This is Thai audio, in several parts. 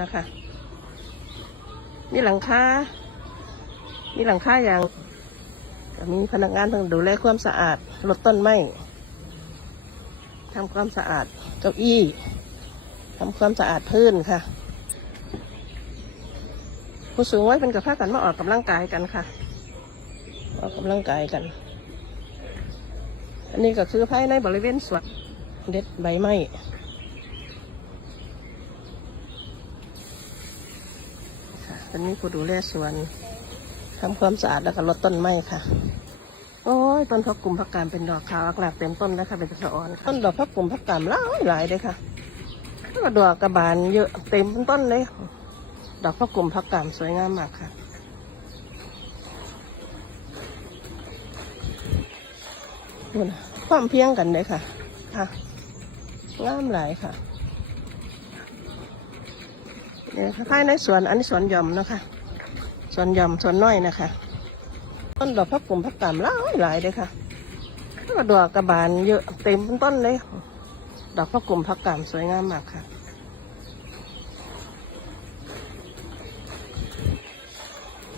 นะคะ มีหลังคา มีหลังคาอย่างมีพนักงานต้องดูแลความสะอาด ลดต้นไม้ทำความสะอาดเก้าอี้ทำความสะอาดพื้นค่ะ ผู้สูงวัยเป็นกับพากันมาออกกำลังกายกันค่ะ ออกกำลังกายกัน อันนี้ก็คือภายในบริเวณสวนเด็ดใบไม้ ค่ะอันนี้ผู้ดูแลสวนทำความสะอาดแล้วก็ลดต้นไม้ค่ะ โอ้ยต้นพักกลุ่มพักกามเป็นดอกขาวอักหลากเต็มต้นแล้วค่ะเป็นสะออนค่ะต้นดอกพักกลุ่มพักกามหลายหลายเลยค่ะแล้วก็ดอกกระบานเยอะเต็มต้นเลย ดอกพักกลุ่มพักกามสวยงามมากค่ะนู่นะความเพียงกันเลยค่ะค่ะงามหลายค่ะ ค่ะภายในสวนอันนี้สวนหย่อมนะคะสวนหย่อมสวนน้อยนะคะ ต้นดอกพักกลุ่มพักกามหลายหลายเลยค่ะแล้วก็ดอกกระบานเยอะเต็มต้นเลย ดอกพักกลุ่มพักกามสวยงามมากค่ะ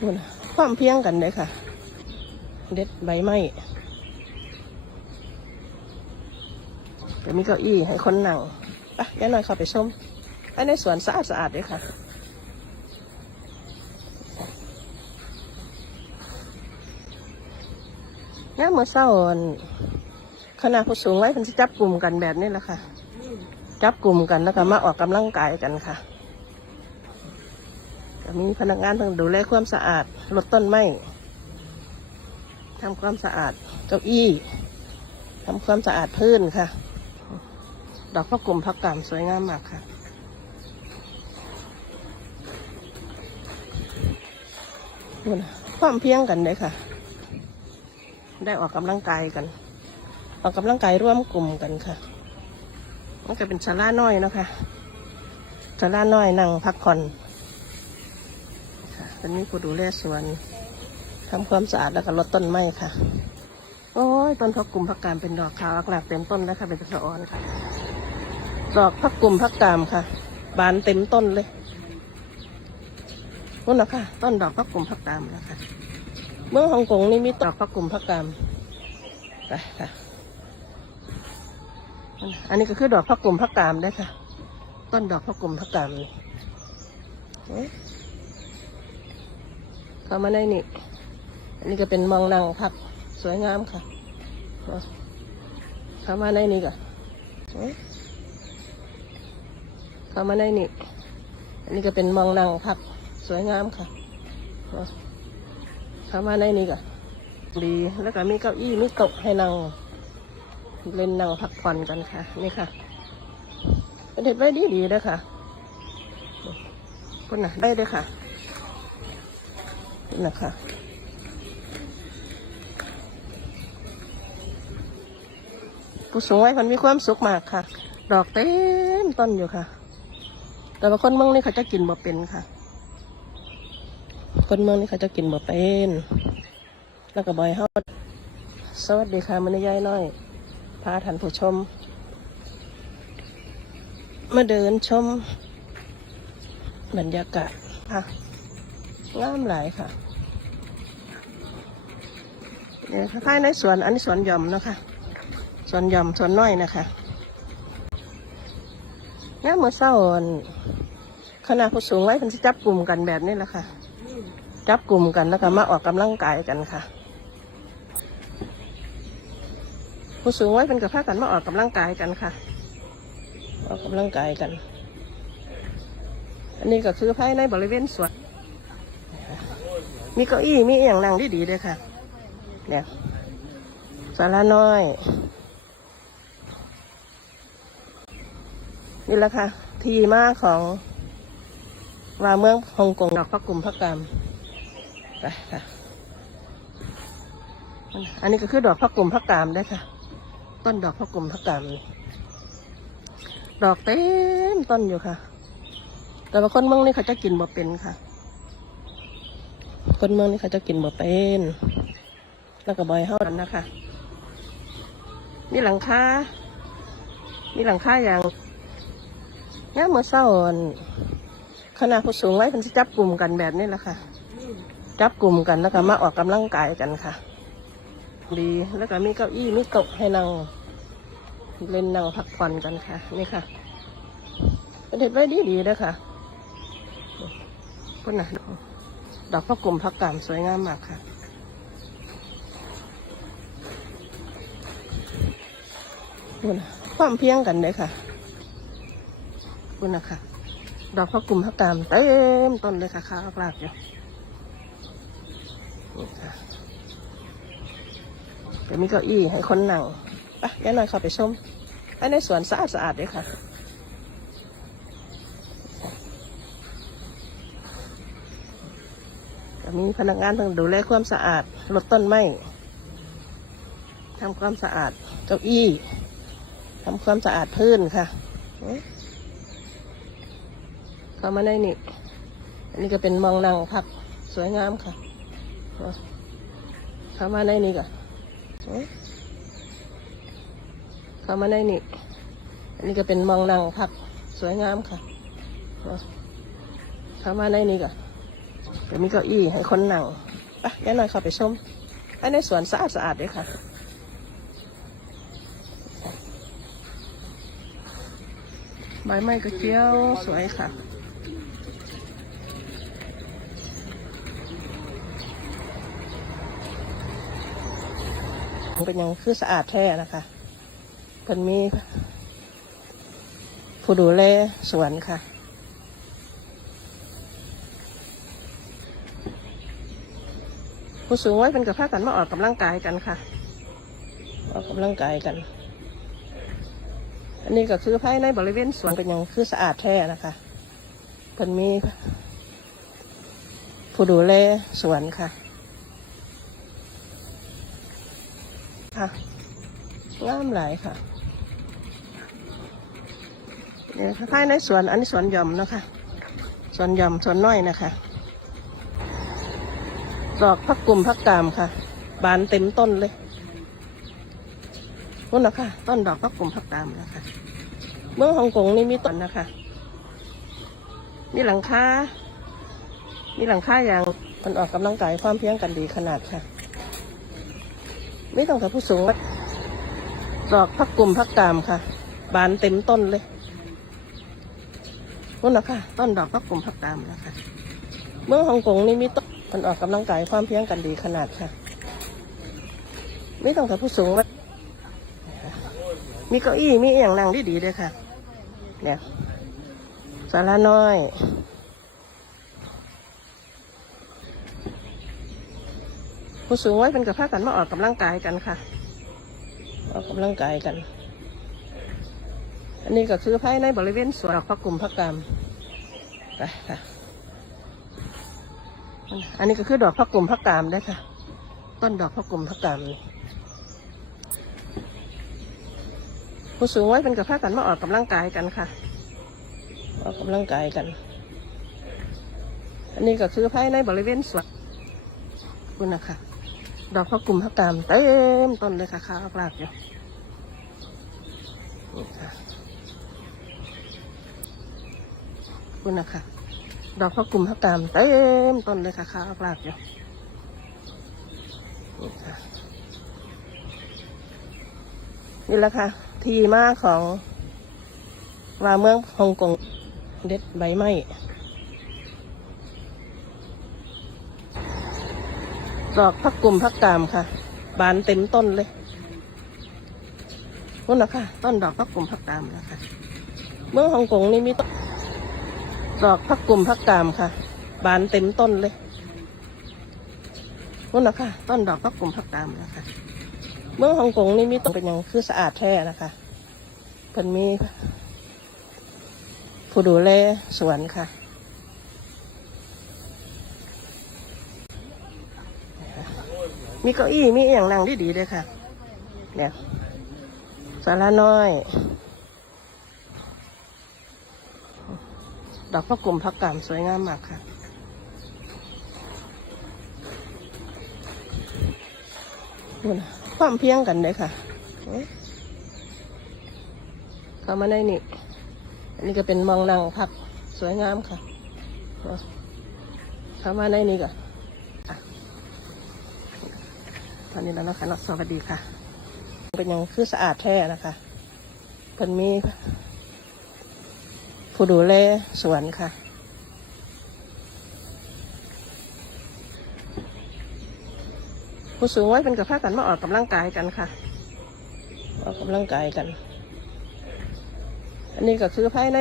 นู่นะความเพียงกันเลยค่ะ เด็ดใบไม้เดี๋ยวมีเก้าอี้ให้คนนั่งไปย่าหน่อยเข้าไปชม ไปในสวนสะอาดสะอาดเลยค่ะเนี่ยเมื่อเช้าอั่นคณะผู้สูงวัยเพิ่นสิจับกลุ่มกันแบบนี้แหละค่ะ จับกลุ่มกันแล้วก็มาออกกำลังกายกันค่ะมีพนักงานต้องดูแลความสะอาดลดต้นไม้ทำความสะอาดเก้าอี้ทำความสะอาดพื้นค่ะ ดอกพักกลุ่มพักกามสวยงามมากค่ะ นู่นความเพียงกันเลยค่ะ ได้ออกกำลังกายกัน ออกกำลังกายร่วมกลุ่มกันค่ะมันก็เป็นชาลาน้อยนะคะชาลาน้อยนั่งพักผ่อนค่ะเป็นนี้ผู้ดูแลสวนทำความสะอาดแล้วก็ลดต้นไม้ค่ะ โอ้ยต้นพักกลุ่มพักกามเป็นดอกขาวอักหลากเต็มต้นแล้วค่ะเป็นสะออนค่ะ ดอกพักกลุ่มพักกามค่ะ บานเต็มต้นเลย นู่นนะคะต้นดอกพักกลุ่มพักกามนะคะเมืองฮ่องกงนี่มีดอกพักกลุ่มพักกามไปค่ะ อันนี้ก็คือดอกพักกลุ่มพักกามได้ค่ะ ต้นดอกพักกลุ่มพักกามเอ๊เข้ามาในนี่ อันนี้ก็เป็นมองนังพักสวยงามค่ะเข้ามาในนี่ก่อนเอ๊เข้ามาในนี่ อันนี้ก็เป็นมองนังพัก สวยงามค่ะเข้ามาในนี่ก็ดีแล้วก็มีเก้าอี้มีโต๊ะให้นั่งเล่นนั่งพักผ่อนกันค่ะ นี่ค่ะเป็นเด็ดไว้ดีดีเลยค่ะคนน่ะได้เลยค่ะนี่นะคะผู้สูงวัยมันมีความสุขมากค่ะ ดอกเต็มต้นอยู่ค่ะ แต่ว่าคนเมืองนี่เขาจะกินบ่เป็นค่ะ คนเมืองนี่เขาจะกินบ่เป็น แล้วก็บอยเฮาสวัสดีค่ะมันยายน้อย พาท่านผู้ชม มาเดินชม บรรยากาศค่ะงามหลายค่ะเนี่ยค่ะภายในสวนอันนี้สวนหย่อมนะคะสวนหย่อมสวนน้อยนะคะเนี่ยเมื่อเช้าอั่นคณะผู้สูงไวัยเพิ่นจับกลุ่มกันแบบนี้แหละค่ะ จับกลุ่มกันแล้วก็มาออกกำลังกายกันค่ะ ผู้สูงวัยเป็นกับพากันมาออกกำลังกายกันค่ะ ออกกำลังกายกัน อันนี้ก็คือภายในบริเวณสวนมีเก้าอี้มีอย่างนั่งดีๆเลยค่ะเนี่ยศาลาน้อยนี่แหละค่ะ ทีมาของว่าเมืองฮ่องกงดอกพักกลุ่มพักกาม ไปค่ะ อันนี้ก็คือดอกพักกลุ่มพักกามได้ค่ะ ต้นดอกพักกลุ่มพักกามดอกเต็มต้นอยู่ค่ะ แต่ว่าคนเมืองนี่เขาจะกินบ่เป็นค่ะ คนเมืองนี่เขาจะกินบ่เป็น แล้วก็บอยเฮานั้นนะคะมีหลังคา มีหลังคาอย่างเนี่ยเมื่อเช้าอั่นคณะผู้สูงไวัยเป็นจับกลุ่มกันแบบนี้แหละค่ะ จับกลุ่มกันแล้วก็มาออกกำลังกายกันค่ะ ดีแล้วก็มีเก้าอี้มีโต๊ะให้นั่งเล่นนั่งพักผ่อนกันค่ะ นี่ค่ะประเด็ดไว้ดีดีๆเลยค่ะพุ่นนะดอกพระกลุ่มพักกามสวยงามมากค่ะคุณความเพียงกันเลยค่ะคุณนนะค่ะ ดอกพระกลุ่มพระกามเต็มต้นเลยค่ะข้าวกลากอยู่ นี่ค่ะเดี๋ยวมีเก้าอี้ให้คนนั่งไปย่าหน่อยเข้าไปชมไปในสวนสะอาดสะอาดเลยค่ะก็มีพนักงานต้องดูแลความสะอาดลดต้นไม้ทำความสะอาดเก้าอี้ทำความสะอาดพื้นค่ะเอ๊ะเข้ามาในนี่ อันนี้ก็เป็นมองนั่งพักสวยงามค่ะ เอาเข้ามาในนี่ก็เอ๊ะเข้ามาในนี่อันนี้ก็เป็นมองนั่งพักสวยงามค่ะเอาเข้ามาในนี่ก็เดี๋ยวมีเก้าอี้ให้คนนั่งไปย่าหน่อยเข้าไปชมไปในสวนสะอาดสะอาดเลยค่ะใบไม้กระเจียวสวยค่ะ เป็นยังคือสะอาดแท้นะคะเพิ่นมี ผู้ดูแลสวนค่ะ ผู้สูงวัยเป็นกับพากันมาออกกำลังกายกันค่ะ ออกกำลังกายกัน อันนี้ก็คือภายในบริเวณสวนเป็นอย่างคือสะอาดแท้นะคะเพิ่นมี ผู้ดูแลสวนค่ะ ค่ะงามหลายค่ะเนี่ยค่ะภายในสวนอันนี้สวนหย่อมนะคะสวนหย่อมสวนน้อยนะคะดอกพักกลุ่มพักกามค่ะ บานเต็มต้นเลยนู่นนะคะต้นดอกพักกลุ่มพักตามนะคะ เมืองฮ่องกงนี่มีต้นนะคะ มีหลังคา มีหลังคาอย่างมันออกกำลังกายความเพียงกันดีขนาดค่ะ ไม่ต้องกับผู้สูงดอกพักกลุ่มพักตามค่ะ บานเต็มต้นเลยนู่นนะคะต้นดอกพักกลุ่มพักตามนะคะ เมืองฮ่องกงนี่มีต้นมันออกกำลังกายความเพียงกันดีขนาดค่ะ ไม่ต้องกับผู้สูงมีเก้าอี้มีอย่างนั่งดีดีๆเลยค่ะ เนี่ยสาราน้อย ผู้สูงวัยเป็นกับพากันมาออกกำลังกายกันค่ะ ออกกำลังกายกัน อันนี้ก็คือภายในบริเวณสวนพักกลุ่มพักกามไปค่ะ อันนี้ก็คือดอกพักกลุ่มพักกามได้ค่ะ ต้นดอกพักกลุ่มพักกามผู้สูงวัยเป็นกับพากันมาออกกำลังกายกันค่ะ ออกกำลังกายกัน อันนี้ก็คือภายในบริเวณสวนคุณนะคะ ดอกพระกลุ่มพระกามเต็มต้นเลยค่ะข้าวกลากอยู่นี่ค่ะคุณนะคะดอกพระกลุ่มพระกามเต็มต้นเลยค่ะข้าวกลากอยู่นี่ค่ะนี่แหละค่ะ ทีมาของว่าเมืองฮ่องกงเด็ดใบไม้ ดอกพักกลุ่มพักกามค่ะ บานเต็มต้นเลยนู่นนะคะต้นดอกพักกลุ่มพักกามนะคะเมืองฮ่องกงนี่มีดอกพักกลุ่มพักกามค่ะ บานเต็มต้นเลยนู่นนะคะต้นดอกพักกลุ่มพักกามนะคะ เมืองฮ่องกงนี่มีต้นเป็นอย่างคือสะอาดแท้นะคะเพิ่นมีผู้ดูแลสวนค่ะ มีเก้าอี้มีอหย่างนั่งดีๆเลยค่ะเนี่ยสาราน้อย ดอกพระกลุ่มพักกามสวยงามมากค่ะนู่นะความเพียงกันเลยค่ะเข้ามาในนี่ อันนี้ก็เป็นมองนั่งพักสวยงามค่ะเข้ามาในนี้ก่อนอะ ตอนนี้แล้วนะคะเนาะสวัสดีค่ะ เป็นยังคือสะอาดแท้นะคะเพิ่นมีผู้ดูแลสวนค่ะผู้สูงวัยเป็นกับพากันมาออกกำลังกายกันค่ะ ออกกำลังกายกัน อันนี้ก็คือภายใน